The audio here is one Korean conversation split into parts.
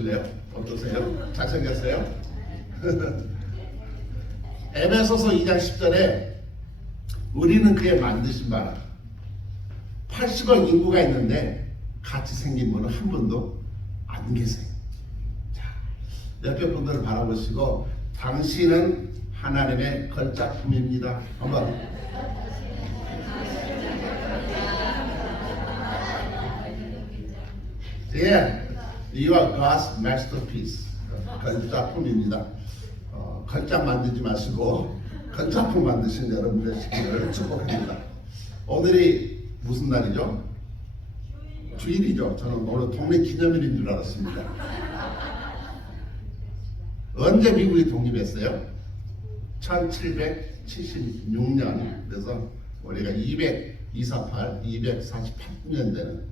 보실래요? 어떠세요? 잘생겼어요? 에베소서 2장 10절에 우리는 그의 만드신 바라 80억 인구가 있는데 같이 생긴 분은 한 분도 안 계세요. 자, 옆에 분들을 바라보시고 당신은 하나님의 걸작품입니다. 한번. Yeah, you are God's masterpiece. 걸작품입니다. 걸작 만들지 마시고 걸작품 만드신 여러분 되시기를 축복합니다. 오늘이 무슨 날이죠? 주일이죠. 저는 오늘 독립 기념일인 줄 알았습니다. 언제 미국이 독립했어요? 1776년. 그래서 우리가 248년 되는.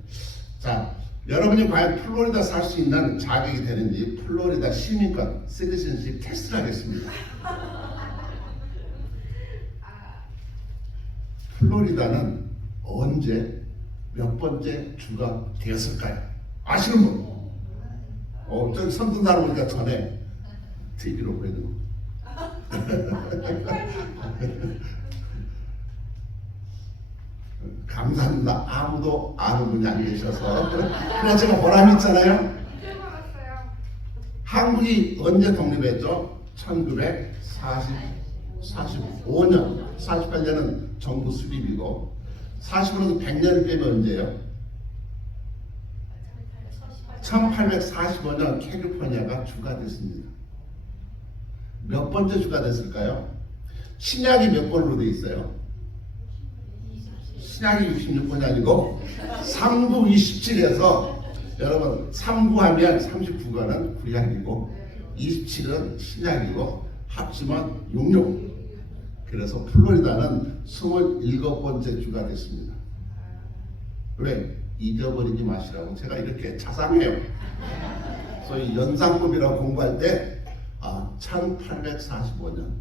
자, 여러분이 과연 플로리다 살 수 있는 자격이 되는지 플로리다 시민권 시티즌십 테스트를 하겠습니다. 플로리다는 언제 몇 번째 주가 되었을까요? 아시는 분? 저기 선든 사람 보니까 전에 TV로 보이는 거. 감사합니다. 아무도 아는 분이 안 계셔서. 그래 제가 보람이 있잖아요. 한국이 언제 독립했죠? 1945년. 48년은 정부 수립이고 45년도 100년을 빼면 언제예요? 1845년 캘리포니아가 주가 됐습니다. 몇 번째 주가 됐을까요? 신약이 몇 번으로 되어 있어요? 신약이 66번이 아니고 3구 27에서 여러분 3구 하면 39가는 구약이고 27은 신약이고 합치면 66. 그래서 플로리다는 27번째 주가 됐습니다. 왜? 잊어버리지 마시라고 제가 이렇게 자상해요. 소위 연상법이라고 공부할 때 1845년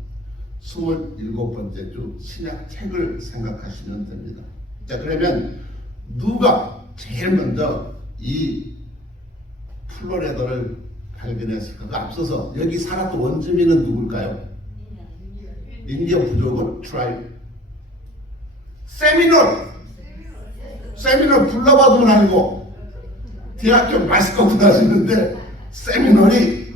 27번째 주 신약 책을 생각하시면 됩니다. 자, 그러면 누가 제일 먼저 이 플로리다를 발견했을까? 앞서서 여기 살았던 원주민은 누굴까요? 인디언 부족은 트라이브. 세미놀 불러봐도는 아니고 대학교 마스코트 하시는데 세미놀이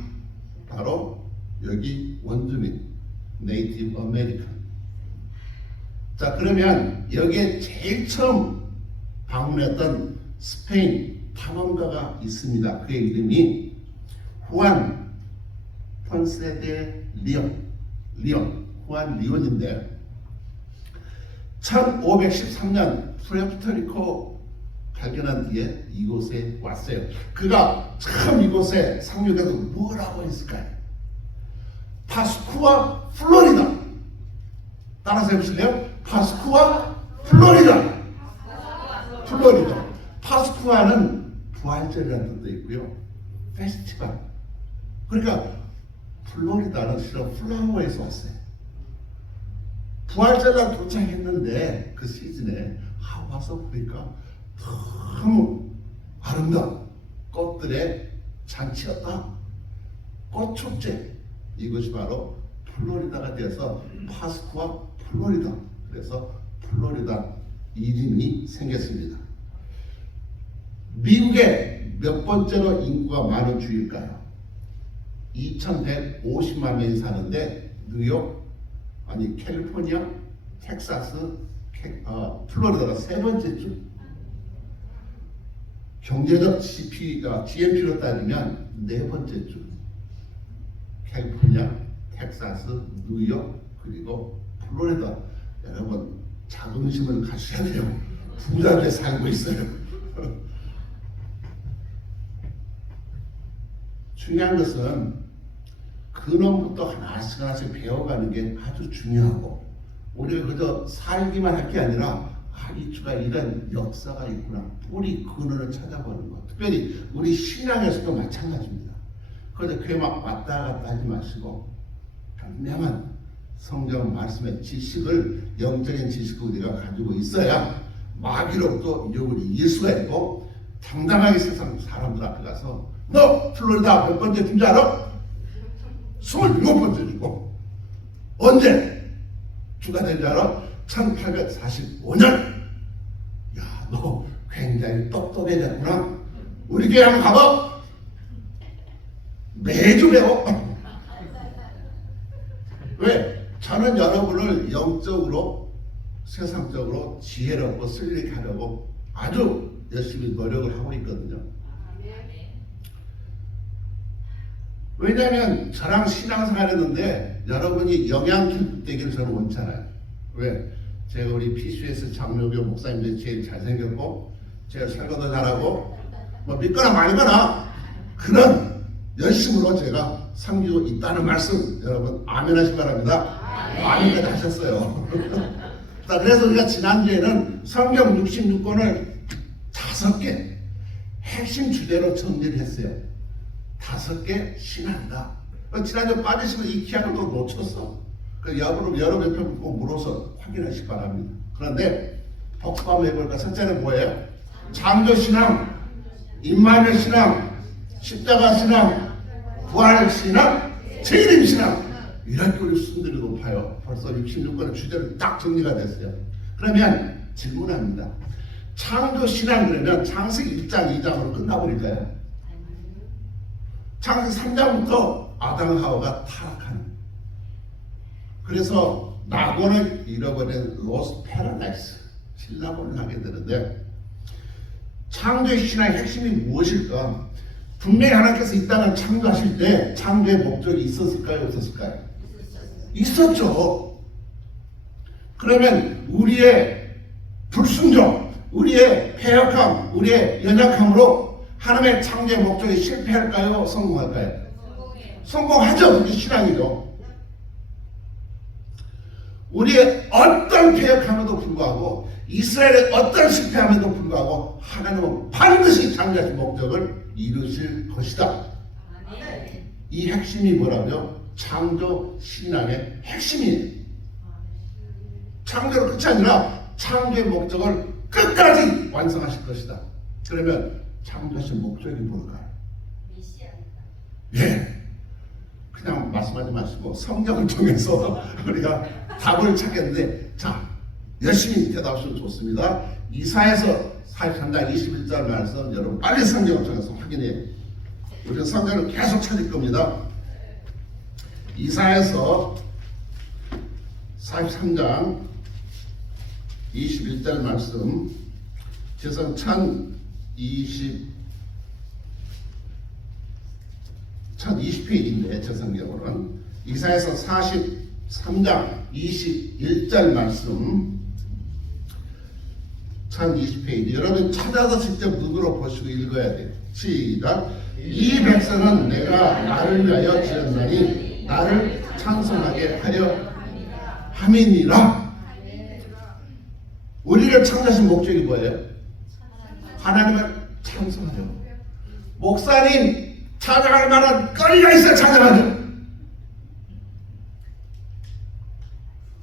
바로 여기 원주민 네이티브 아메리칸. 자, 그러면 여기에 제일 처음 방문했던 스페인 탐험가가 있습니다. 그의 이름이 후안 폰세 데 리온 후안 리온인데 1513년 푸에르토리코 발견한 뒤에 이곳에 왔어요. 그가 처음 이곳에 상륙해서 뭐라고 했을까요? 파스쿠아 플로리다. 따라서 해보실래요? 파스쿠아 플로리다. 파스쿠아는 부활절이라는 뜻도 있고요. 페스티벌. 그러니까 플로리다는 실은 플라워에서 왔어요. 부활절날 도착했는데 그 시즌에 와서 보니까 너무 아름다운 꽃들의 잔치였다. 꽃축제. 이것이 바로 플로리다가 되어서 파스쿠아 플로리다. 그래서 플로리다 이름이 생겼습니다. 미국의 몇 번째로 인구가 많은 주일까요? 2150만 명이 사는데 뉴욕, 캘리포니아, 텍사스, 플로리다가 세 번째 주. 경제적 GNP로 따지면 네 번째 주. 캘리포니아, 텍사스, 뉴욕, 그리고 플로리다. 여러분 자긍심을 가셔야 돼요. 부자들에 살고 있어요. 중요한 것은 근원부터 하나씩 배워가는 게 아주 중요하고, 우리가 그저 살기만 할 게 아니라 이 주가 이런 역사가 있구나, 뿌리 근원을 찾아보는 것. 특별히 우리 신앙에서도 마찬가지입니다. 그래서 교회 막 왔다 갔다 하지 마시고 분명한 성경 말씀의 지식을, 영적인 지식을 우리가 가지고 있어야 마귀로부터 유혹을 이길 수가 있고 당당하게 세상 사람들 앞에 가서 너 플로리다 몇 번째 준지 알아? 27번째 주고. 언제 주가 된지 알아? 1845년. 야, 너 굉장히 똑똑해졌구나. 우리 교회 한번 가봐. 매주 배워. 왜? 저는 여러분을 영적으로, 세상적으로 지혜롭고 슬기게 하려고 아주 열심히 노력을 하고 있거든요. 왜냐하면 저랑 신앙생활 했는데 여러분이 영향력 되기를 저는 원치 않아요. 왜? 제가 우리 PCS 장로교 목사님들이 제일 잘생겼고 제가 설교도 잘하고 뭐 믿거나 말거나 그런 열심으로 제가 섬기고 있다는 말씀 여러분 아멘 하시기 바랍니다. 아멘까지 하셨어요. 자, 그래서 우리가 지난주에는 성경 66권을 5개 핵심 주제로 정리를 했어요. 5개 신앙이다. 지난주 빠지시면 이 기약을 또 놓쳤어. 여러분 몇 편 꼭 물어서 확인하시기 바랍니다. 그런데 복습 해볼까? 첫째는 뭐예요? 창조신앙, 임마누엘 신앙, 십자가신앙, 부활신앙, 재림신앙. 이런 교리 수준들이 높아요. 벌써 66권의 주제로 딱 정리가 됐어요. 그러면 질문합니다. 창조신앙 그러면 창세기 1장 2장으로 끝나버릴까요? 창세기 3장부터 아담 하와가 타락하는, 그래서 낙원을 잃어버린 로스트 패러다이스, 신락원을 하게 되는데, 창조의 신앙의 핵심이 무엇일까? 분명히 하나님께서 이 땅을 창조하실 때 창조의 목적이 있었을까요? 없었을까요? 있었죠. 그러면 우리의 불순종, 우리의 패역함, 우리의 연약함으로 하나님의 창조의 목적이 실패할까요? 성공할까요? 성공하죠. 그게 신앙이죠. 우리의 어떤 패역함에도 불구하고, 이스라엘의 어떤 실패함에도 불구하고 하나님은 반드시 창조하신 목적을 이루실 것이다. 이 핵심이 뭐라고요? 창조 신앙의 핵심이에요. 창조로 끝이 아니라 창조의 목적을 끝까지 완성하실 것이다. 그러면 창조하신 목적이 뭘까요? 예, 그냥 말씀하지 마시고 성경을 통해서 우리가 답을 찾겠는데, 자, 열심히 대답하시면 좋습니다. 이사야서 43장 21절 말씀 여러분 빨리 성경을 통해서 확인해요. 우리가 성경을 계속 찾을 겁니다. 이사야서 43장 21절 말씀, 제성 1020페이지인데 제 성경으로는 이사야서 43장 21절 말씀 1020페이지 여러분 찾아서 직접 눈으로 보시고 읽어야 돼요. 시작. 이 백성은 내가 나를 위하여 지었나니 나를 찬송하게 하려 함이니라. 우리를 창조하신 목적이 뭐예요? 하나님을 찬송하려. 목사님 찬양할 만한 거리가 있어야 찬양하죠.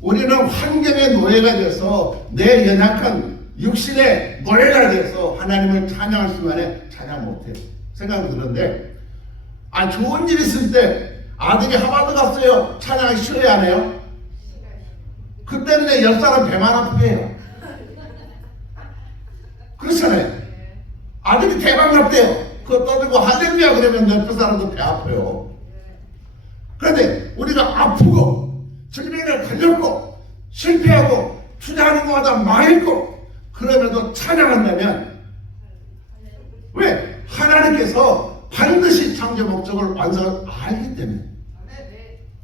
우리는 환경의 노예가 돼서 내 연약한 육신의 노예가 돼서 하나님을 찬양할 시간에 찬양 못해요. 생각이 드는데, 좋은 일 있을 때 아들이 하버드 갔어요. 찬양하기 싫어요, 안 해요? 그때는 옆 사람 배만 아프게 해요. 그렇잖아요. 아들이 대박 났대요. 그거 떠들고 할렐루야 그러면 옆에 사람도 배 아파요. 그런데 우리가 아프고 질병에 걸렸고 실패하고 투자하는 것마다 망했고 그러면서 찬양한다면, 왜? 하나님께서 반드시 창조 목적을 완성을 알기 때문에.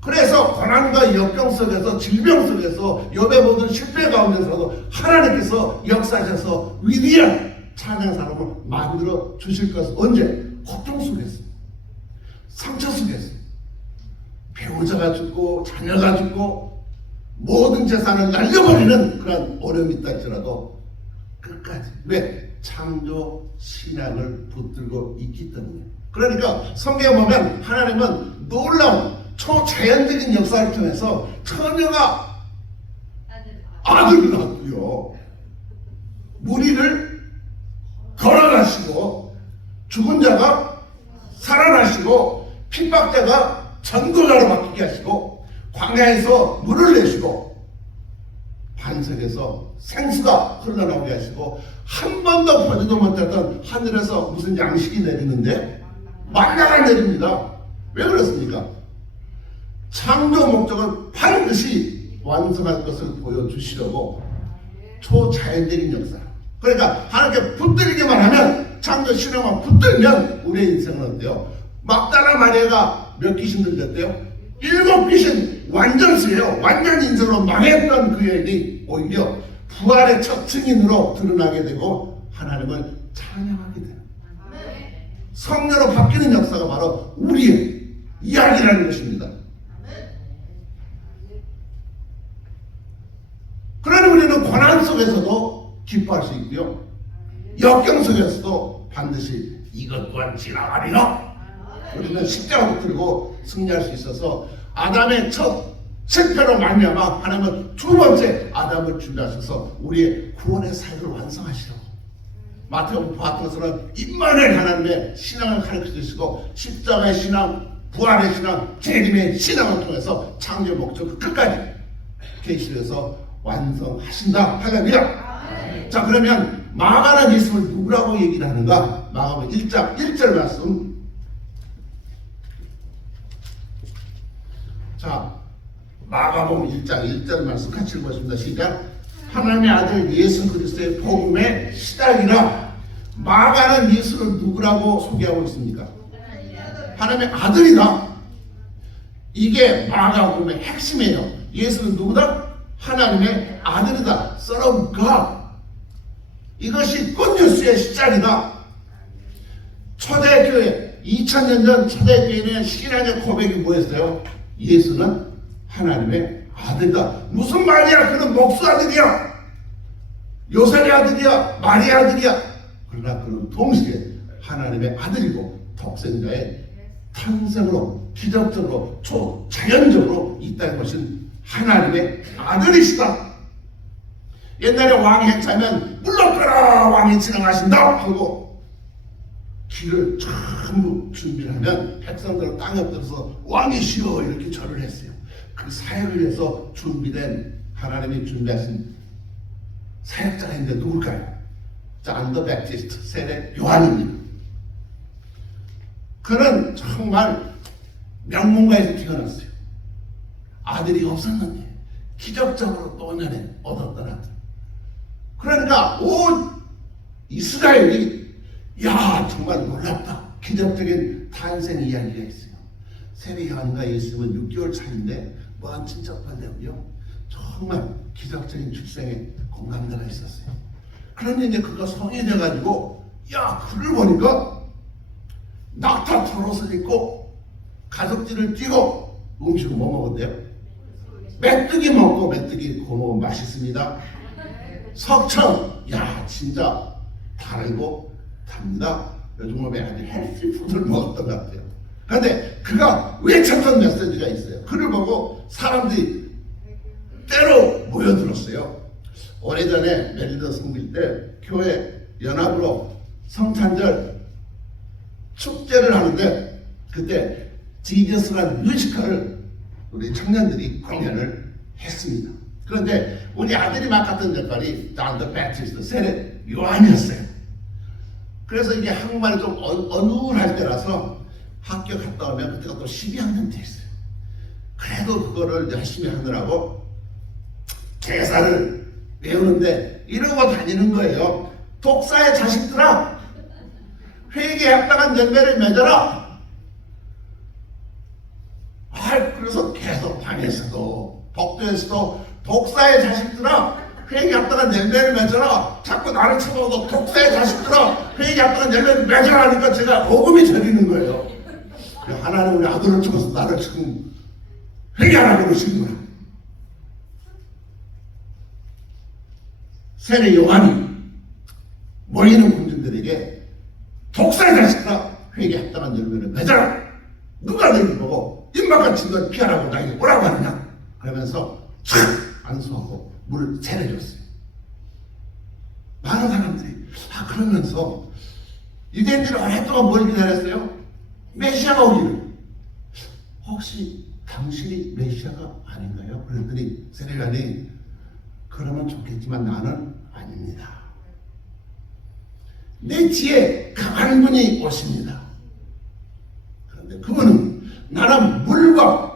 그래서 고난과 역경 속에서, 질병 속에서, 욥의 모든 실패 가운데서도 하나님께서 역사하셔서 위대한 찬양 사람을 만들어 주실 것은 언제? 고통 속에서, 상처 속에서, 배우자가 죽고 자녀가 죽고 모든 재산을 날려버리는 그런 어려움이 있다 할지라도 끝까지. 왜? 창조 신앙을 붙들고 있기 때문에. 그러니까 성경에 보면 하나님은 놀라운 초자연적인 역사를 통해서 처녀가 아들을 낳고요, 무리를 걸어가시고 죽은 자가 십자가 전도자로 바뀌게 하시고 광야에서 물을 내시고 반석에서 생수가 흘러나오게 하시고 한 번도 보지도 못했던 하늘에서 무슨 양식이 내리는데 만나가 내립니다. 왜 그렇습니까? 창조 목적은 반드시 완성할 것을 보여주시려고 초자연적인 역사. 그러니까 하나님께 붙들기만 하면, 창조 신앙만 붙들면 우리의 인생은 어때요? 막다라 마리아가 몇 귀신 들렸대요? 7 귀신 완전 수예요. 완전 인생으로 망했던 그 여인이 오히려 부활의 첫 증인으로 드러나게 되고 하나님을 찬양하게 돼요. 성녀로 바뀌는 역사가 바로 우리의 이야기라는 것입니다. 그러니 우리는 고난 속에서도 기뻐할 수 있고요, 역경 속에서도 반드시 이것 또한 지나가리라. 우리는 십자가 붙들고 승리할 수 있어서 아담의 첫 실패로 말미암아 하나님은 두 번째 아담을 준비하셔서 우리의 구원의 사역을 완성하시라고. 마태복음 같은 것은 임마누엘 하나님의 신앙을 가르쳐 주시고 십자가의 신앙, 부활의 신앙, 재림의 신앙을 통해서 창조 목적 끝까지 계시해서 완성하신다. 할렐루야. 자, 그러면 마가는 예수를 누구라고 얘기를 하는가? 마가복음 1장 1절 말씀. 자, 마가복음 1장 1절 말씀 같이 읽어보겠습니다. 시작. 하나님의 아들 예수 그리스도의 복음의 시작이라. 마가는 예수를 누구라고 소개하고 있습니까? 하나님의 아들이다. 이게 마가복음의 핵심이에요. 예수는 누구다? 하나님의 아들이다. Son of God. 이것이 굿뉴스의 시작이다. 초대교회, 2000년 전 초대교회는 신앙의 고백이 뭐였어요? 예수는 하나님의 아들이다. 무슨 말이야? 그는 목수 아들이야, 요셉의 아들이야, 마리아 아들이야. 그러나 그는 동시에 하나님의 아들이고 독생자의 탄생으로 기적적으로 초자연적으로 있다는 것은 하나님의 아들이시다. 옛날에 왕이 행차하면 물러가라, 왕이 지나가신다 하고 길을 전부 준비를 하면 백성들은 땅에 엎드려서 왕이시여 이렇게 절을 했어요. 그 사역을 위해서 준비된, 하나님이 준비하신 사역자가 있는데 누굴까요? 존 더 배프티스트, 세례 요한입니다. 그는 정말 명문가에서 태어났어요. 아들이 없었는데 기적적으로 노년에 얻었던 아들. 그러니까 온 이스라엘이 야 정말 놀랍다, 기적적인 탄생 이야기가 있어요. 세례 요한과 예수님은 6개월 차인데 뭐한 친척반대고요, 정말 기적적인 출생에 공감대가 있었어요. 그런데 이제 그가 성인이 돼가지고 야 그를 보니까 낙타 털옷을 입고 가죽진을 띄고 음식을 뭐 먹었대요? 메뚜기 먹고, 메뚜기 구워 먹으면 맛있습니다. 석청, 야 진짜 달고 답니다. 요즘 몸에 아주 헬시 푸드를 먹었던 것 같아요. 그런데 그가 외쳤던 메시지가 있어요. 그를 보고 사람들이 때로 모여들었어요. 오래전에 메리더 성부일 때 교회 연합으로 성탄절 축제를 하는데 그때 지저스라는 뮤지컬을 우리 청년들이 공연을 했습니다. 그런데 우리 아들이 맡았던 역할이 존 더 배프티스트, 세례 요한이었어요. 그래서 이게 한국말이 좀 어눌할 때라서 학교 갔다 오면 그때가 또 12학년 때 있어요. 그래도 그거를 열심히 하느라고 대사를 외우는데 이러고 다니는 거예요. 독사의 자식들아, 회개에 합당한 열매를 맺어라. 그래서 계속 방에서도 복도에서도 독사의 자식들아, 회개에 합당한 열매를 맺어라. 자꾸 나를 쳐다보고 독사의 자식들아, 회개에 합당한 열매를 맺어라 하니까 제가 오금이 저리는 거예요. 하나님 우리 아들을 죽어서 나를 지금 회개하라고 그러시는구나. 세례 요한이 모이는 군중들에게 독사의 자식들아, 회개에 합당한 열매를 맺어라. 누가 너희를 보고 입막한 건 피하라고 나에게 뭐라고 하느냐. 그러면서 착 안수하고 물을 세례줬어요. 많은 사람들이 그러면서 유대인들이 오랫동안 뭘 기다렸어요? 메시아가 오기를. 혹시 당신이 메시아가 아닌가요? 그랬더니 세례관이 그러면 좋겠지만 나는 아닙니다. 내 뒤에 강한 분이 오십니다. 그런데 그분은 나는 물로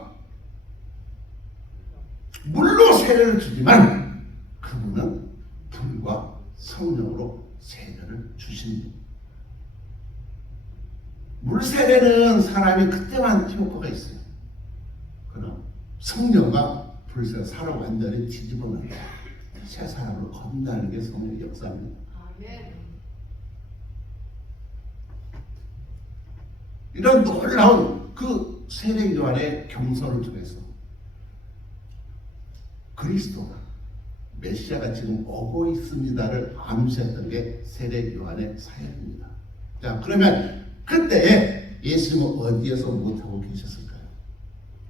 세례를 주지만 그분은 불과 성령으로 세례를 주십니다. 물 세례는 사람이 그때만 효과가 있어요. 그럼 성령과 불세례 사람 완전히 뒤집어놓는 새 사람을 건다는 게 성령의 역사입니다. 이런 놀라운 그 세례 요한의 겸손을 통해서 그리스도가 메시아가 지금 오고 있습니다를 암시했던 게 세례 요한의 사역입니다. 자, 그러면 그때에 예수님은 어디에서 못하고 계셨을까요?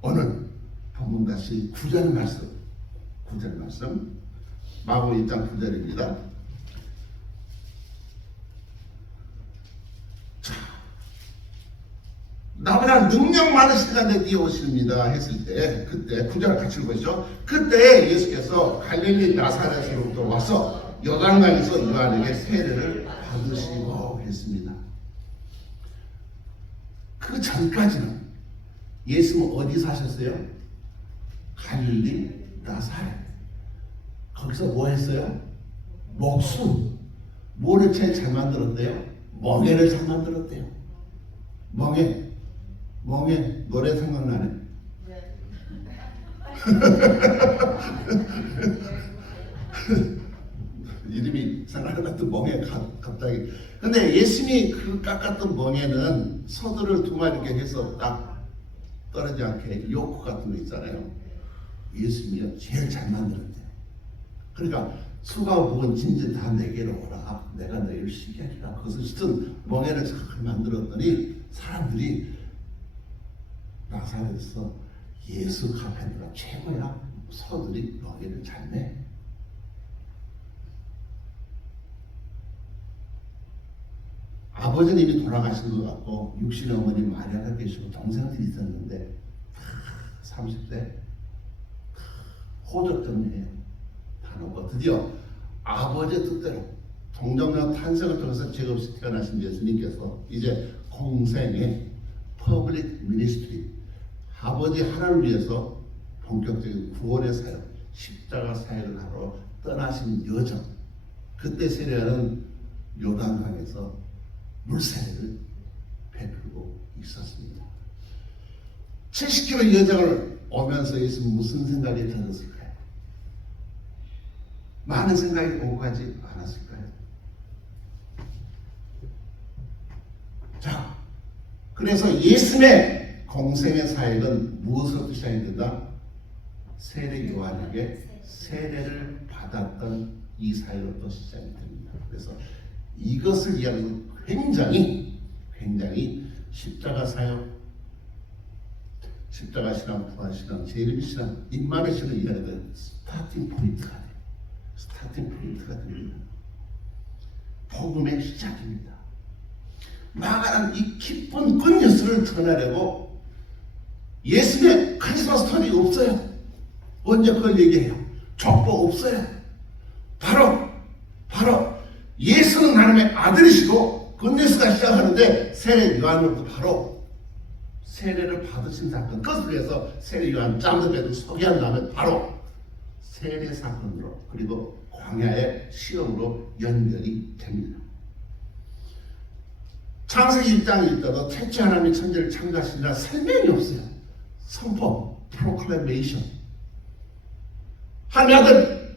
오늘 본문 다시 9절 말씀 마가복음 1장 9절입니다. 자, 나보다 능력 많으시다 내 뒤에 오십니다 했을 때 그때 9절 같이 읽으시죠. 그때 예수께서 갈릴리 나사렛으로부터 와서 요단강에서 요한에게 세례를 받으시고 했습니다. 그 전까지는 예수는 어디 사셨어요? 갈릴리 나사렛. 거기서 뭐 했어요? 목숨. 뭐를 제일 잘 만들었대요? 멍에를 잘 만들었대요. 멍에 노래 생각나네. 이름이 생각났던 멍에 갑자기. 근데 예수님이 그 깎았던 멍에는 서두를 두 마리 이렇게 해서 딱 떨어지지 않게 요크 같은 거 있잖아요. 예수님이 제일 잘 만들었대요. 그러니까 수가 복은 진진 다 내게로 오라. 내가 너희를 쉬게 하리라. 그것을 쓰던 멍에를 잘 만들었더니 사람들이 나사렛에서 예수 카펜터가 최고야. 서들이 멍에를 잘 내. 아버지는 이미 돌아가신 것 같고 육신의 어머니 마리아가 계시고 동생들이 있었는데 30대 호적정리해요. 다 놓고 드디어 아버지의 뜻대로 동정녀 탄생을 통해서 죄 없이 태어나신 예수님께서 이제 공생의 퍼블릭 미니스트리 아버지 하나를 위해서 본격적인 구원의 사역 십자가 사역을 하러 떠나신 여정. 그때 세례하는 요단강에서 물세례를 베풀고 있었습니다. 70km 여정을 오면서 예수는 무슨 생각이 들었을까요? 많은 생각이 오고 가지 않았을까요? 자, 그래서 예수님의 공생의 사역은 무엇으로부터 시작이 된다? 세례 요한에게 세례를 받았던 이 사역으로부터 시작이 됩니다. 그래서 이것을 이야기하는 굉장히 십자가 사역, 십자가 신앙, 부활 신앙, 재림 신앙, 임마누엘 신앙 이야기하는 스타팅 포인트가 돼요. 스타팅 포인트가 됩니다. 복음의 시작입니다. 마가는 이 기쁜 굿뉴스를 전하려고 예수님의 카리스마 스토리 없어요. 언제 그걸 얘기해요? 족보 없어요. 바로 예수는 하나님의 아들이시고 굿뉴스가 시작하는데 세례 요한으로부터 바로 세례를 받으신 사건, 그것을 위해서 세례 요한 짱드배를 소개한 다음에 바로 세례 사건으로 그리고 광야의 시험으로 연결이 됩니다. 창세기 1장에 있다도 태초에 하나님이 천지를 창조하시니라 설명이 없어요. 선포, 프로클레메이션. 하나님의 아들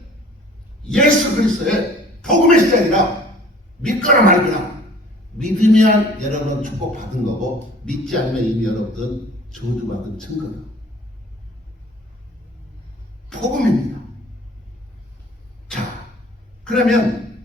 예수 그리스도의 복음의 시작이라 믿거나 말거나 믿으면 여러분 축복받은 거고 믿지 않으면 이미 여러분은 저주받은 증거다. 복음입니다. 자, 그러면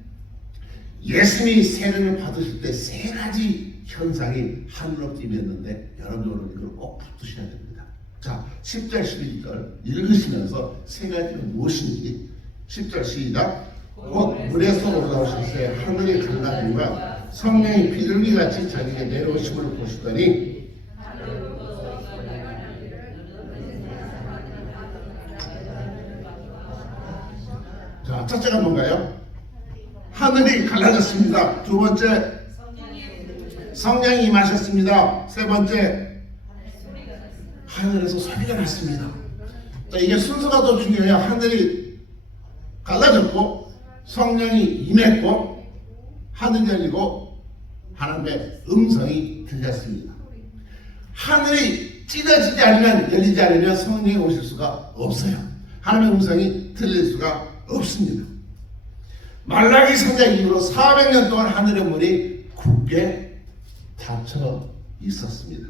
예수님이 세례를 받으실 때 세 가지 현상이 하늘로 임했는데 여러분은 이걸 꼭 붙으셔야 됩니다. 자, 10절 12절 읽으시면서 세 가지가 무엇인지 10절 시작. 곧 물에서 올라오실 때 하늘이 갈라짐과 성령이 비둘기같이 자기에게 내려오심을 보시더니 첫째가 뭔가요? 하늘이 갈라졌습니다. 두 번째, 성령이 임하셨습니다. 세 번째, 하늘에서 소리가 났습니다. 자, 이게 순서가 더 중요해요. 하늘이 갈라졌고 성령이 임했고 하늘이 열리고 하나님의 음성이 들렸습니다. 하늘이 찢어지지 않으면, 열리지 않으면 성령이 오실 수가 없어요. 하나님의 음성이 들릴 수가 없습니다. 말라기 3장 이후로 400년 동안 하늘의 문이 굳게 닫혀 있었습니다.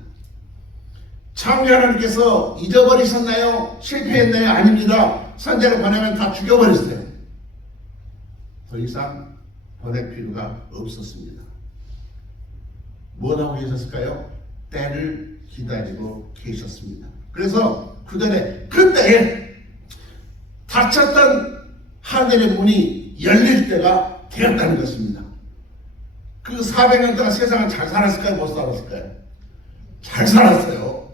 창조 하나님께서 잊어버리셨나요? 실패했나요? 아닙니다. 선지자를 보내면 다 죽여버렸어요. 더 이상 보낼 필요가 없었습니다. 무엇하고 계셨을까요? 때를 기다리고 계셨습니다. 그래서 그때에 닫혔던 하늘의 문이 열릴 때가 되었다는 것입니다. 그 400년 동안 세상은 잘 살았을까요? 못 살았을까요? 잘 살았어요.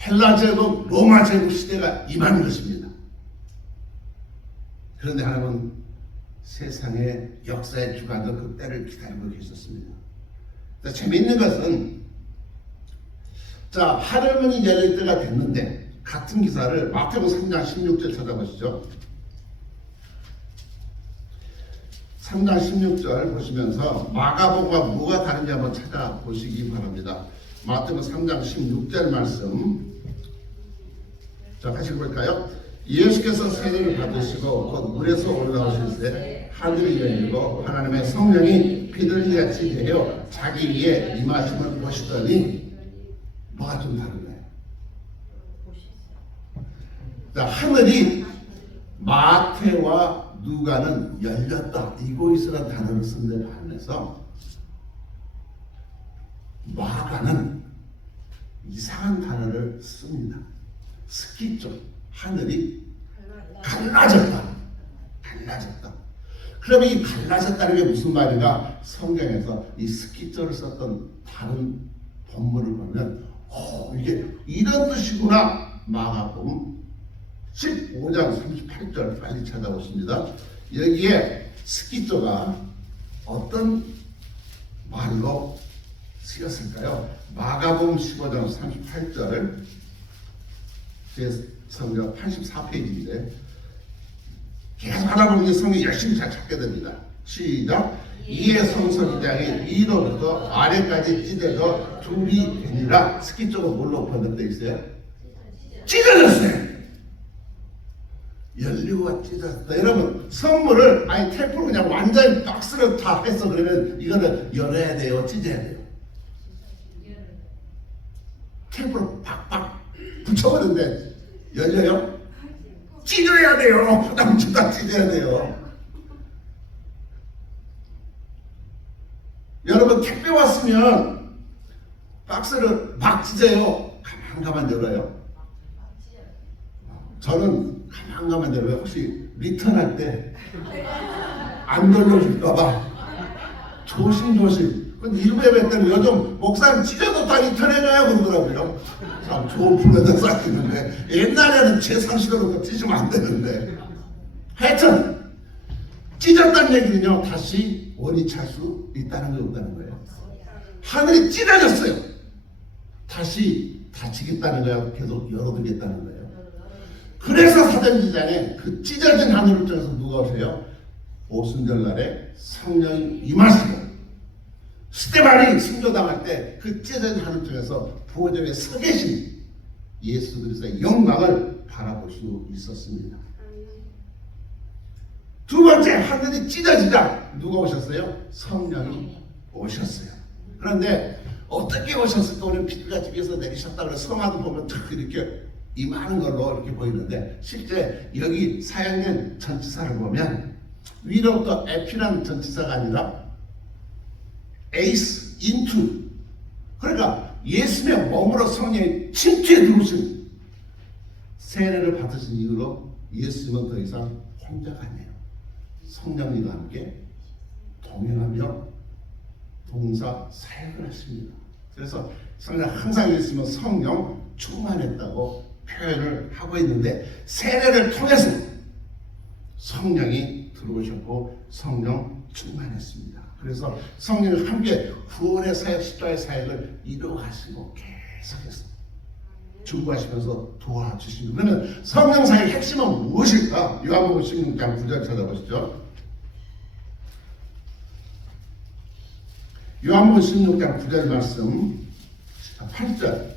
헬라 제국, 로마 제국 시대가 임한 것입니다. 그런데 하나님은 세상의 역사의 주관도 그 때를 기다리고 계셨습니다. 재미있는 것은, 자, 하늘문이 열릴 때가 됐는데, 같은 기사를 마태복음 3장 16절 찾아보시죠. 3장 16절 보시면서 마가복음과 뭐가 다른지 한번 찾아보시기 바랍니다. 마태복음 3장 16절 말씀, 자, 같이 볼까요? 예수께서 세례를 받으시고 곧 물에서 올라오실 때 하늘이 열리고 하나님의 성령이 비둘기같이 되어 자기 위에 임하심을 보시더니, 뭐가 좀 다른가요? 자, 하늘이 마태와 누가는 열렸다, 이고이스라는 단어를 쓴 데 반해서 마가는 이상한 단어를 씁니다. 스키조, 하늘이 갈라졌다. 그러면 이 갈라졌다는 게 무슨 말인가? 성경에서 이 스키조를 썼던 다른 본문을 보면 이게 이런 뜻이구나. 마가복음 15장 38절 빨리 찾아보십니다. 여기에 스키조가 어떤 말로 쓰였을까요? 마가복음 15장 38절, 제 성경 84페이지인데 계속 하다 보면 성경 열심히 잘 찾게 됩니다. 시작. 이에 성서기장이 위로부터 아래까지 찢어져 둘이 되니라. 스키조가 뭘로 번역되어 있어요? 찢어졌어요. 열리고 찢어졌다. 여러분, 선물을 아니 테이프로 그냥 완전히 박스를 다 했어. 그러면 이거는 열어야 돼요, 찢어야 돼요? 테이프로 팍팍 붙여버렸는데 열려요? 찢어야 돼요. 부담주다 찢어야 돼요. 여러분, 택배 왔으면 박스를 막 찢어요? 가만 열어요? 저는 가만 열어요. 혹시 리턴할 때 안 돌려줄까봐 조심조심. 근데 일부 예배 때는 요즘 목사님 찢어도 다 리턴해줘요 그러더라고요. 참 좋은 플랜을 쌓이는데, 옛날에는 제 상식으로 찢으면 안 되는데, 하여튼 찢었다는 얘기는요, 다시 원이 찰 수 있다는 게 없다는 거예요. 하늘이 찢어졌어요. 다시 닫히겠다는 거예요. 계속 열어두겠다는 거예요. 그래서 사도행전에 그 찢어진 하늘을 통해서 누가 오세요? 오순절날에 성령이 임하시고, 스데반이 순교당할 때 그 찢어진 하늘 통해서 보좌에 서 계신 예수 그리스도의 영광을 바라볼 수 있었습니다. 두 번째, 하늘이 찢어지자 누가 오셨어요? 성령이 오셨어요. 그런데 어떻게 오셨을까? 우리는 비둘기같이 위에서 내리셨다 그래서 성화도 보면 탁 이렇게 임하는 걸로 이렇게 보이는데, 실제 여기 사용된 전치사를 보면 위로부터 에피라는 전치사가 아니라 에이스, 인투, 그러니까 예수의 몸으로 성령이 침투해 들어오신, 세례를 받으신 이후로 예수님은 더 이상 혼자가 아니에요. 성령님과 함께 동행하며 동사 사역을 하십니다. 그래서 성령 항상 예수님은 성령 충만했다고 표현을 하고 있는데, 세례를 통해서 성령이 들어오셨고 성령 충만했습니다. 그래서 성령이 함께 구원의 사역, 십자가의 사역을 이루어가시고 계속해서 중보하시면서 도와주십니다. 그러면 성령 사역의 핵심은 무엇일까? 요한복음 16장 9절 찾아보시죠. 요한복음 16장 9절 말씀 8절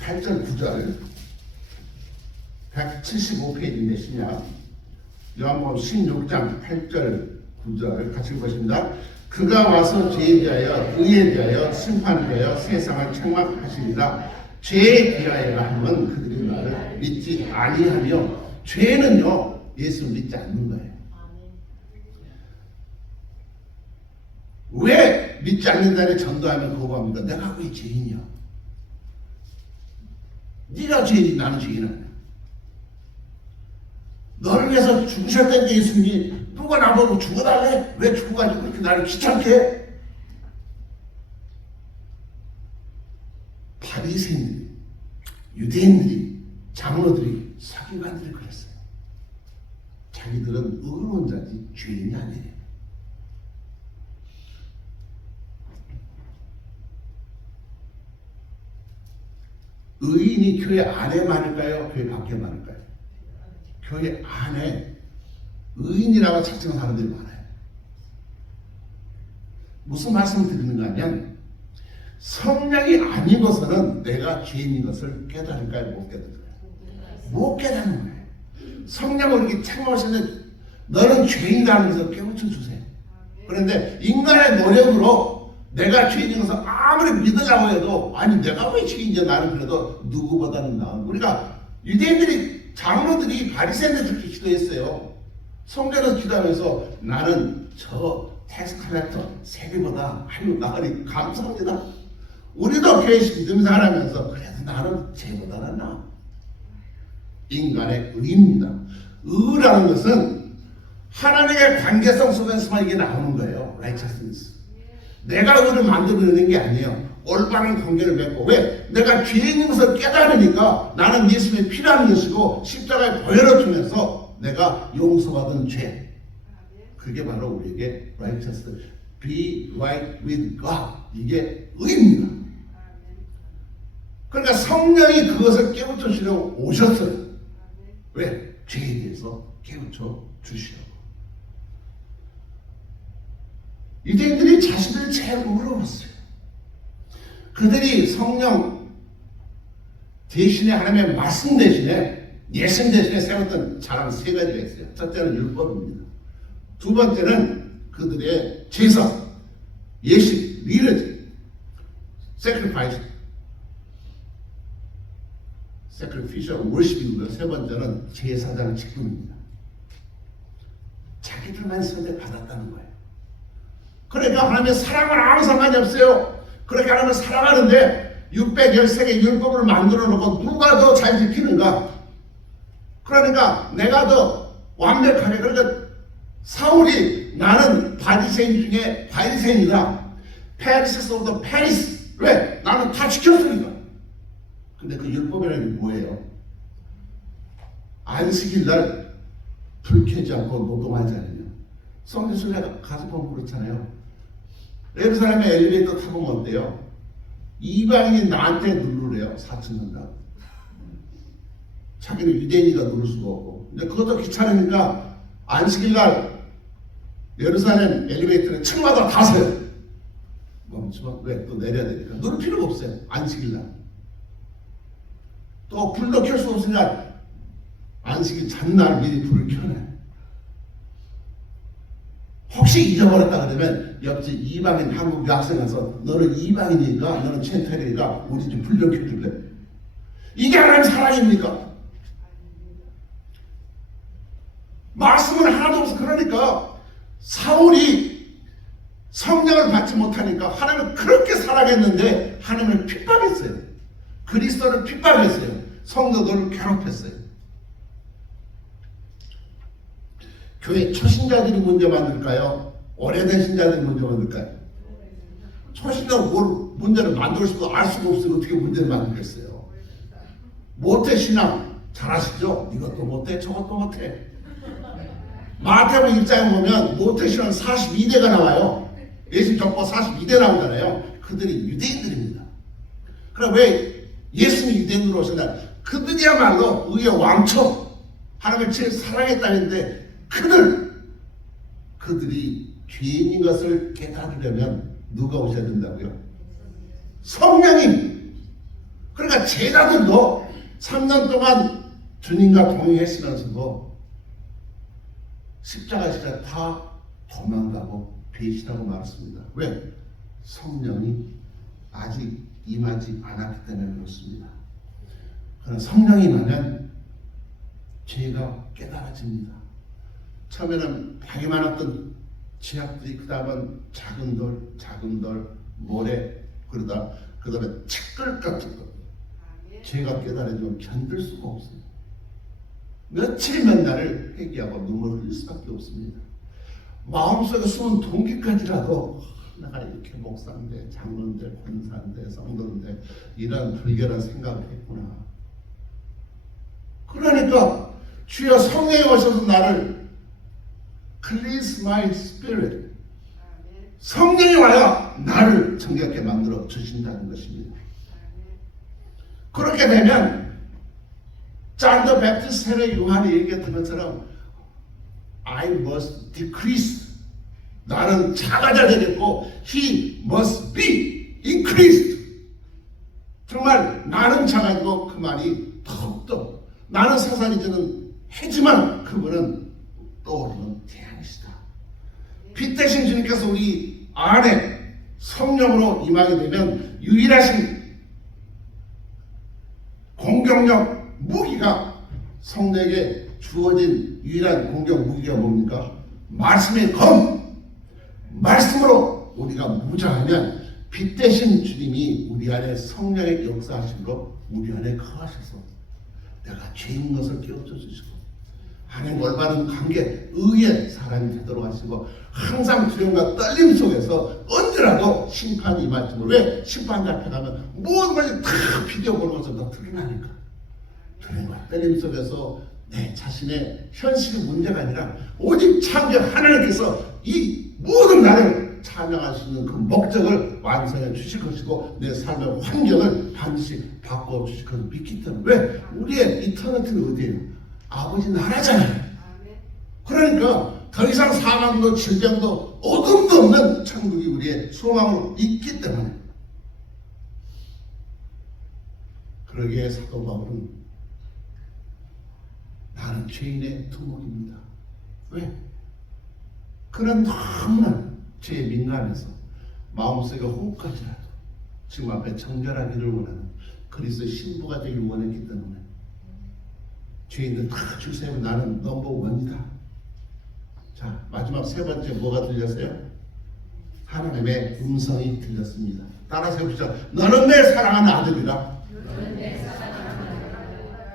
9절 175페이지인데 신약 요한복음 16장 8절 9절 같이 읽어보십니다. 그가 와서 죄에 대하여 의에 대하여 심판에 대하여 세상을 책망하시리라. 죄에 대하여 하면 그들이 나를 믿지 아니하며 죄는요 예수를 믿지 않는 거예요. 왜 믿지 않는다는 전도하면 거부합니까? 내가 왜 죄인이야? 네가 죄인이 나는 죄인 아니야. 너를 위해서 죽으셨던 예수님이 누가 나보고 죽어달래? 왜 죽어가지고 그렇게 나를 귀찮게 해? 바리새인들이, 유대인들이, 장로들이, 서기관들이 그랬어요. 자기들은 의로운 자지 죄인이 아니에요. 의인이 교회 안에 많을까요? 교회 밖에 많을까요? 교회 안에 의인이라고 찾는 사람들이 많아요. 무슨 말씀을 드리는가 하면 성령이 아니고서는 내가 죄인인 것을 깨달을까요? 못 깨달을까요? 못 깨닫는 거예요. 성령을 이렇게 책망하시는 너는 죄인이라는 것을 깨우쳐 주세요. 그런데 인간의 노력으로 내가 죄인인 것을 아무리 믿으려고 해도 아니 내가 왜 죄인이야 나는 그래도 누구보다는 나은 우리가 유대인들이 장로들이 바리새인들 그렇게 기도했어요. 성전에서 기도하면서 나는 저 텍스 컬렉터 세리보다 아유 나으니 감사합니다. 우리도 교회 믿음생활 하면서 그래도 나는 쟤보다는 나아. 인간의 의입니다. 의라는 것은 하나님의 관계성 속에서만 이게 나오는 거예요. righteousness. 내가 의를 만들어내는 게 아니에요. 올바른 관계를 맺고 왜? 내가 죄인인 것을 깨달으니까 나는 예수님이 필요한 것이고 십자가의 보혈을 통해서 내가 용서받은 죄 그게 바로 우리에게 righteous, be right with God 이게 의입니다. 그러니까 성령이 그것을 깨우쳐 주려고 오셨어요. 왜? 죄에 대해서 깨우쳐 주시려고. 유대인들이 자신들이 제일 어려웠어요. 그들이 성령 대신에 하나님의 말씀 대신에 예수 대신에 세웠던 자랑 세 가지가 있어요. 첫째는 율법입니다. 두 번째는 그들의 제사, 예식, 리러지, sacrifice, sacrificial worship이고요. 세 번째는 제사장 직분입니다. 자기들만 선택받았다는 거예요. 그러니까 하나님의 사랑은 아무 상관이 없어요. 그렇게 하나님을 사랑하는데 613개 율법을 만들어 놓고 누가 더 잘 지키는가? 그러니까 내가 더 완벽하게 그러니까 사울이 나는 바리새인 중에 바리새인이다. 페리시스 오브 더 페리스. 왜? 나는 다 지켰으니까. 근데 그 율법이라는 게 뭐예요? 안식일 날 불 켜지 않고 노동하지 않으면 성지순례 가서 보면 그렇잖아요. 예루살렘에 엘리베이터 타보면 어때요? 이방인이 나한테 누르래요. 4층인가. 자기는 유대인이가 누를 수가 없고. 근데 그것도 귀찮으니까 안식일날 예루살렘 엘리베이터를 층마다 다 세요. 멈추면 왜? 또 내려야 되니까. 누를 필요가 없어요. 안식일날. 또 불도 켤 수 없으니까 안식일 전날 미리 불을 켜놔요. 혹시 잊어버렸다 그러면 옆집 이방인 한국 유학생 가서 너는 이방인이니까 너는 첸탈이니까 우리 집 불 좀 켜줄래? 이게 하나님 사랑입니까? 말씀은 하나도 없어. 그러니까 사울이 성령을 받지 못하니까 하나님을 그렇게 사랑했는데 하나님을 핍박했어요. 그리스도를 핍박했어요. 성도들을 괴롭혔어요. 교회 초신자들이 먼저 만들까요? 오래된 신자들이 먼저 만들까요? 초신자가 문제를 만들 수도 알 수가 없으면 어떻게 문제를 만들겠어요? 모태신앙, 잘 아시죠? 이것도 못해 저것도 못해. 마태복음 1장에 보면 모태신앙 42대가 나와요. 예수님 족보 42대 나오잖아요. 그들이 유대인들입니다. 그럼 왜 예수님이 유대인으로 오셨나? 그들이야말로 의의 왕초, 하나님을 제일 사랑했다는데 그들이 죄인인 것을 깨달으려면 누가 오셔야 된다고요? 성령님. 그러니까 제자들도 3년 동안 주님과 동행했으면서도 십자가 시절 다 도망가고 배신하고 말았습니다. 왜? 성령이 아직 임하지 않았기 때문에 그렇습니다. 그러나 성령이 임하면 죄가 깨달아집니다. 처음에는 벽이 많았던 죄악들이 그 다음은 작은 돌, 모래, 그 다음에 책들 같은 것. 죄가 깨달아지면 견딜 수가 없어요. 며칠 몇 날을 회개하고 눈물을 흘릴 수밖에 없습니다. 마음속에 숨은 동기까지라도 내가 이렇게 목사인데, 장로인데, 권사인데, 성도인데 이런 불결한 생각을 했구나. 그러니까 주여 성령이 오셔서 나를 Cleanse my spirit. 성령이 와야 나를 정결하게 만들어 주신다는 것입니다. 그렇게 되면 잔더 베프티스트 세례 요한이 얘기했던 것처럼 I must decrease. 나는 작아져야 되겠고 He must be increased. 정말 나는 작아지고 그만이 더욱더 나는 사사리지는 해지만 그분은 떠오르는 태양이시다. 빛 대신 주님께서 우리 안에 성령으로 임하게 되면 유일하신 공격력 무기가 성령에게 주어진 유일한 공격 무기가 뭡니까? 말씀의 검! 말씀으로 우리가 무장하면 빛 대신 주님이 우리 안에 성령의 역사하심으로 우리 안에 거하셔서 내가 죄인 것을 깨우쳐 주시고 하나님 올바른 관계, 의의 사람이 되도록 하시고 항상 두려움과 떨림 속에서 언제라도 심판이 임할지모. 왜? 심판 잡혀가면 모든 것이 다 비디오 보는 것처럼 다 드러나니까. 두려움과 떨림 속에서 내 자신의 현실이 문제가 아니라 오직 창조 하나님께서 이 모든 나를 찬양할 수 있는 그 목적을 완성해 주실 것이고 내 삶의 환경을 반드시 바꿔 주실 것을 믿기 때문에. 왜? 우리의 이터너티는 어디예요? 아버지 나라잖아요. 그러니까 더 이상 사망도 질병도 어둠도 없는 천국이 우리의 소망으로 있기 때문에. 그러기에 사도 바울은 나는 죄인의 두목입니다. 왜? 그는 너무나 죄에 민감해서 마음속에 호흡까지라도 지금 앞에 정결하기를 원하는 그리스도의 신부가 되길 원했기 때문에 죄인들 다 주세요. 나는 넘버원이다. 자, 마지막 세 번째 뭐가 들렸어요? 하나님의 음성이 들렸습니다. 따라서 해보시죠. 너는 내 사랑하는 아들이라.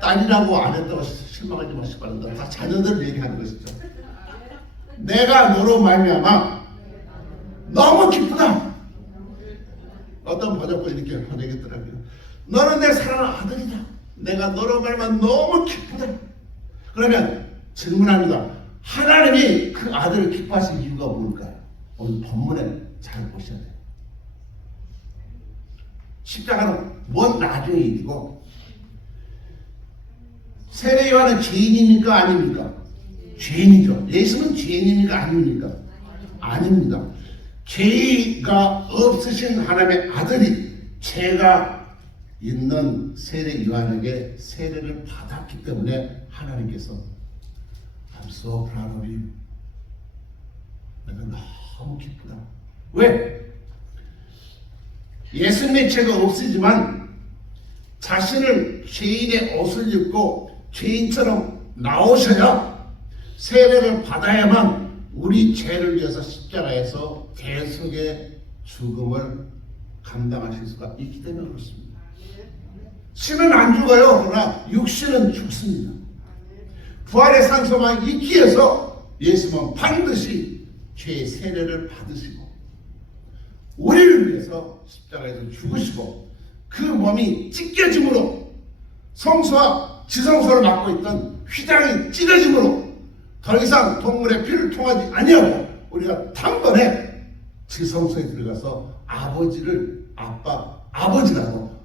딸이라고 안 했다고 실망하지 마시기 바랍니다. 다 자녀들 얘기하는 것이죠. 내가 너로 말미암아 너무 기쁘다. 어떤 번역본이 이렇게 번역했더라고요. 너는 내 사랑하는 아들이다. 내가 너로 말미암아 너무 기쁘다. 그러면 질문합니다. 하나님이 그 아들을 기뻐하신 이유가 뭘까요? 오늘 본문에 잘 보셔야 돼요. 십자가는 먼 나중의 일이고 세례 요한은 죄인입니까? 아닙니까? 죄인이죠. 예수는 죄인입니까? 아닙니까? 아닙니다. 죄가 없으신 하나님의 아들이 죄가 있는 세례 요한에게 세례를 받았기 때문에 하나님께서 I'm so proud of you. 내가 너무 기쁘다. 왜? 예수님의 죄가 없으지만 자신을 죄인의 옷을 입고 죄인처럼 나오셔야 세례를 받아야만 우리 죄를 위해서 십자가에서 대속의 죽음을 감당하실 수가 있기 때문에 그렇습니다. 신은 안 죽어요. 그러나 육신은 죽습니다. 부활의 산소만 있기 위해서 예수님은 반드시 죄의 세례를 받으시고 우리를 위해서 십자가에서 죽으시고 그 몸이 찢겨짐으로 성소와 지성소를 맡고 있던 휘장이 찢어짐으로 더 이상 동물의 피를 통하지 아니하고 우리가 단번에 지성소에 들어가서 아버지를 아버지라고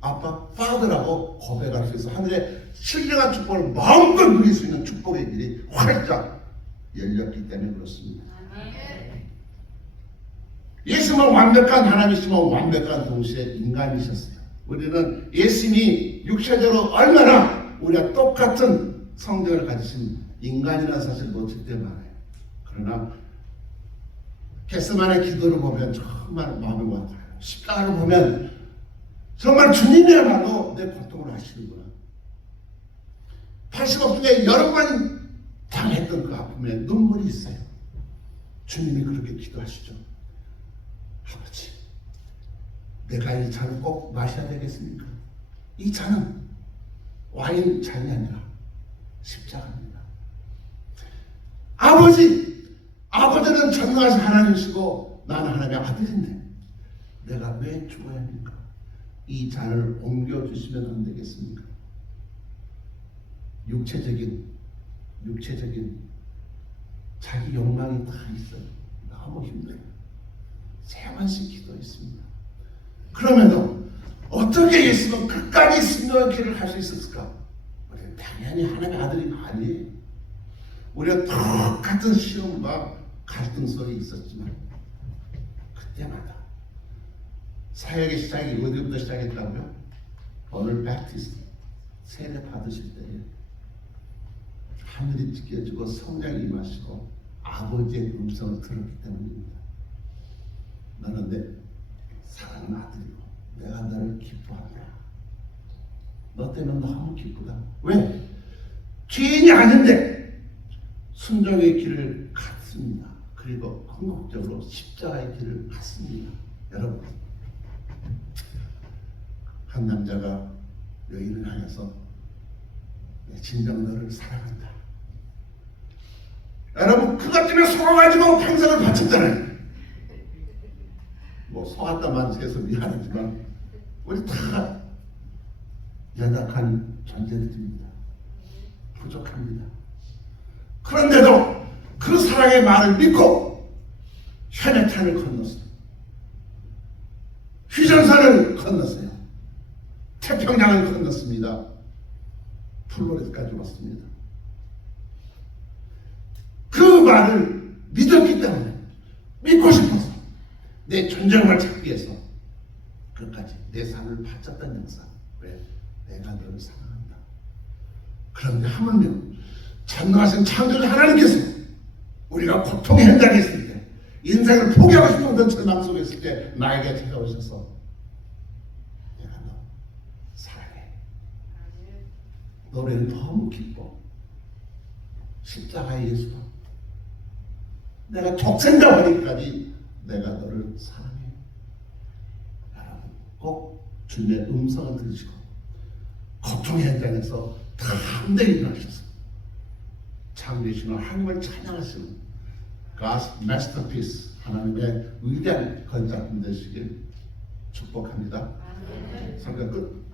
아빠 파더라고 고백할 수 있어 하늘의 신령한 축복을 마음껏 누릴 수 있는 축복의 길이 활짝 열렸기 때문에 그렇습니다. 예수님은 완벽한 하나님이시면 완벽한 동시에 인간이셨어요. 우리는 예수님이 육체적으로 얼마나 우리가 똑같은 성격을 가지신 인간이라는 사실을 놓칠 때 많아요. 그러나 겟세마네 기도를 보면 정말 마음이 와닿아요. 십자가를 보면 정말 주님이야말로 내 고통을 하시는구나. 85분에 여러 번 당했던 그 아픔에 눈물이 있어요. 주님이 그렇게 기도하시죠. 아버지, 내가 이 잔을 꼭 마셔야 되겠습니까? 이 잔은 와인 잔이 아니라 십자가입니다. 아버지는 전능하신 하나님이시고 나는 하나님의 아들인데 내가 왜 죽어야 합니까? 이 잔을 옮겨주시면 안 되겠습니까? 육체적인 자기 욕망이 다 있어요. 너무 힘들어요. 3번씩 기도했습니다. 그럼에도 어떻게 예수는 끝까지 승리의 길을 할 수 있었을까? 우리는 당연히 하나님의 아들이 아니에요. 우리가 똑같은 시험과 갈등 속에 있었지만 그때마다 사역의 시작이 어디부터 시작했다고요? 오늘 배프티스트 세례 받으실 때에 하늘이 찢겨지고 성령이 임하시고 아버지의 음성을 들었기 때문입니다. 너는 내 사랑하는 아들이고 내가 너를 기뻐한다. 너 때문에 너무 기쁘다. 왜? 죄인이 아닌데 순종의 길을 갔습니다. 그리고 궁극적으로 십자가의 길을 갔습니다. 여러분, 한 남자가 여인을 향해서 내 진정 너를 사랑한다. 여러분, 그것 때문에 속아가지고 평생을 바쳤잖아요. 뭐 속았다만 해서 미안하지만 우리 다 연약한 존재들입니다. 부족합니다. 그런데도 그 사랑의 말을 믿고 현해탄을 건넜어요. 휴전선을 건넜어요. 태평양을 건넜습니다. 플로리다까지 왔습니다. 그 말을 믿었기 때문에 믿고 싶어서 내 존재감을 찾기 위해서 끝까지 내 삶을 바쳤던 역사. 왜? 내가 너를 사랑한다. 그런데 하물며 전능하신 창조주 하나님께서 우리가 고통의 현장에 있을 때 인생을 포기하고 싶은 어떤 절망 속에 있을 때 나에게 찾아오셔서 내가 너 사랑해. 너를 너무 기뻐. 십자가의 예수가 내가 독생자 버리기까지 내가 너를 사랑해. 여러분, 꼭 주님의 음성을 들으시고 고통의 현장에서 담대히 일어나셔서 창조주시는 하나님을 찬양하시는 God's masterpiece, 하나님의 위대한 건작품 되시길 축복합니다. 설교 끝.